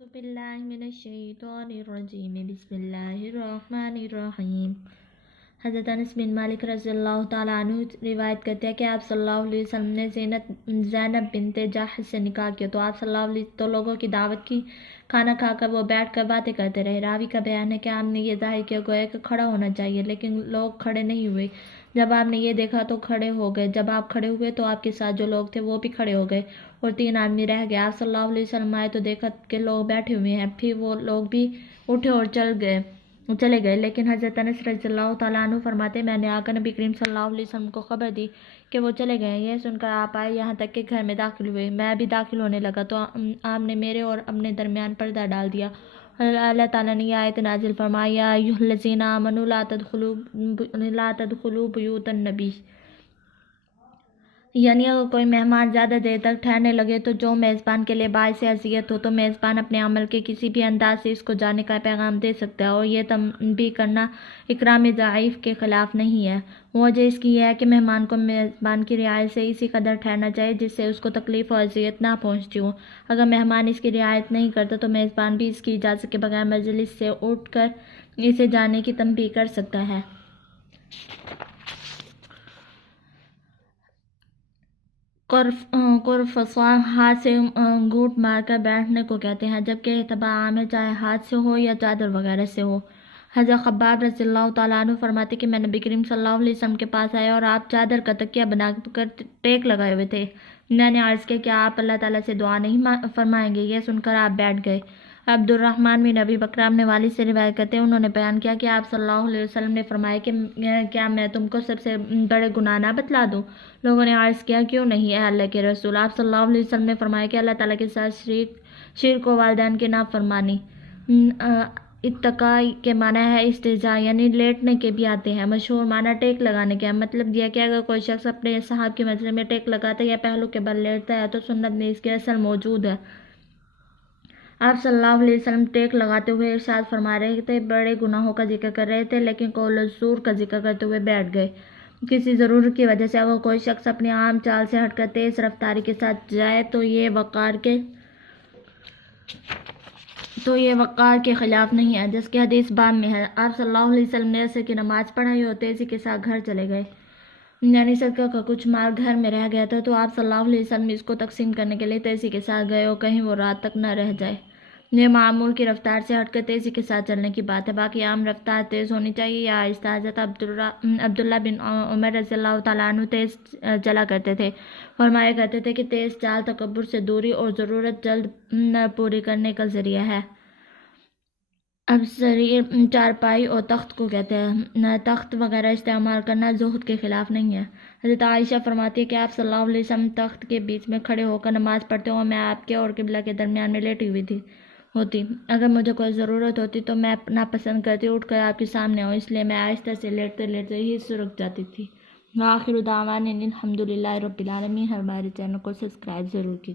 أعوذ بالله من الشیطان الرجیم بسم اللہ الرحمن الرحیم۔ حضرت انس بن مالک رضی اللہ تعالیٰ عنہ روایت کرتے ہیں کہ آپ صلی اللہ علیہ وسلم نے زینب بنت جحش سے نکاح کیا تو آپ صلی اللہ علیہ وسلم تو لوگوں کی دعوت کی، کھانا کھا کر وہ بیٹھ کر باتیں کرتے رہے۔ راوی کا بیان ہے کہ آپ نے یہ ظاہر کیا گویا کہ کھڑا ہونا چاہیے، لیکن لوگ کھڑے نہیں ہوئے۔ جب آپ نے یہ دیکھا تو کھڑے ہو گئے۔ جب آپ کھڑے ہوئے تو آپ کے ساتھ جو لوگ تھے وہ بھی کھڑے ہو گئے اور 3 آدمی رہ گئے۔ آپ صلی اللہ علیہ وسلم آئے تو دیکھا کہ لوگ بیٹھے ہوئے ہیں، پھر وہ لوگ بھی اٹھے اور چلے گئے۔ لیکن حضرت انس رضی اللہ تعالیٰ عنہ فرماتے میں نے آ کر نبی کریم صلی اللہ علیہ وسلم کو خبر دی کہ وہ چلے گئے۔ یہ سن کر آپ آئے، یہاں تک کہ گھر میں داخل ہوئے۔ میں بھی داخل ہونے لگا تو آپ نے میرے اور اپنے درمیان پردہ ڈال دیا۔ اللہ تعالیٰ نے یہ آیت نازل فرمائی یا ایھا الذین آمنوا لا تدخلوا بیوت النبی، یعنی اگر کوئی مہمان زیادہ دیر تک ٹھہرنے لگے تو جو میزبان کے لیے باعث اذیت ہو تو میزبان اپنے عمل کے کسی بھی انداز سے اس کو جانے کا پیغام دے سکتا ہے، اور یہ تنبیہ کرنا اکرام ضعیف کے خلاف نہیں ہے۔ وجہ اس کی یہ ہے کہ مہمان کو میزبان کی رعایت سے اسی قدر ٹھہرنا چاہیے جس سے اس کو تکلیف اور اذیت نہ پہنچتی ہو۔ اگر مہمان اس کی رعایت نہیں کرتا تو میزبان بھی اس کی اجازت کے بغیر مجلس سے اٹھ کر اسے جانے کی تنبیہ کر سکتا ہے۔ قرفصا ہاتھ سے گھونٹ مار کر بیٹھنے کو کہتے ہیں، جبکہ احتبا عام ہے چاہے ہاتھ سے ہو یا چادر وغیرہ سے ہو۔ حضرت خباب رضی اللہ تعالیٰ عنہ فرماتے کہ میں نبی کریم صلی اللہ علیہ وسلم کے پاس آیا اور آپ چادر کا تکیہ بنا کر ٹیک لگائے ہوئے تھے۔ میں نے عرض کیا کہ آپ اللہ تعالیٰ سے دعا نہیں فرمائیں گے؟ یہ سن کر آپ بیٹھ گئے۔ عبد الرحمن بن ابی بکر اپنے والد سے روایت کرتے ہیں، انہوں نے بیان کیا کہ آپ صلی اللہ علیہ وسلم نے فرمایا کہ کیا میں تم کو سب سے بڑے گناہ نہ بتلا دوں؟ لوگوں نے عرض کیا کیوں نہیں اے اللہ کے رسول؟ آپ صلی اللہ علیہ وسلم نے فرمایا کہ اللہ تعالیٰ کے ساتھ شرک و والدین کی نافرمانی۔ اتقاء کے معنی ہے استہزاء، یعنی لیٹنے کے بھی آتے ہیں۔ مشہور معنی ٹیک لگانے کے ہے، مطلب یہ کہ اگر کوئی شخص اپنے صاحب کی منزل میں ٹیک لگاتا ہے یا پہلو کے بل لیٹتا ہے تو سنت میں اس کی اثر موجود ہے۔ آپ صلی اللہ علیہ وسلم ٹیک لگاتے ہوئے ارشاد فرما رہے تھے، بڑے گناہوں کا ذکر کر رہے تھے لیکن قول الزور کا ذکر کرتے ہوئے بیٹھ گئے۔ کسی ضرورت کی وجہ سے اگر کوئی شخص اپنی عام چال سے ہٹ کر تیز رفتاری کے ساتھ جائے تو یہ وقار کے خلاف نہیں ہے، جس کی حدیث باب میں ہے۔ آپ صلی اللہ علیہ وسلم نے عصر کی نماز پڑھائی اور تیزی کے ساتھ گھر چلے گئے، یعنی صدقہ کا کچھ مال گھر میں رہ گیا تھا تو آپ صلی اللہ علیہ وسلم اس کو تقسیم کرنے کے لیے تیزی کے ساتھ گئے اور کہیں وہ رات تک نہ رہ جائے۔ یہ معمول کی رفتار سے ہٹ کر تیزی کے ساتھ چلنے کی بات ہے، باقی عام رفتار تیز ہونی چاہیے یا آہستہ۔ حضرت عبداللہ بن عمر رضی اللہ تعالیٰ عنہ تیز چلا کرتے تھے، فرمایا کرتے تھے کہ تیز چال تکبر سے دوری اور ضرورت جلد پوری کرنے کا ذریعہ ہے۔ اب سریر چارپائی اور تخت کو کہتے ہیں، تخت وغیرہ استعمال کرنا زہد کے خلاف نہیں ہے۔ حضرت عائشہ فرماتی ہے کہ آپ صلی اللہ علیہ وسلم تخت کے بیچ میں کھڑے ہو کر نماز پڑھتے اور میں آپ کے اور قبلہ کے درمیان میں لیٹی ہوئی ہوتی۔ اگر مجھے کوئی ضرورت ہوتی تو میں ناپسند کرتی اٹھ کر آپ کے سامنے ہوں، اس لیے میں آہستہ سے لیٹتے لیٹتے ہی سرک جاتی تھی۔ وآخر دعوانا الحمد للہ رب العالمین۔ ہمارے چینل کو سبسکرائب ضرور کیجیے۔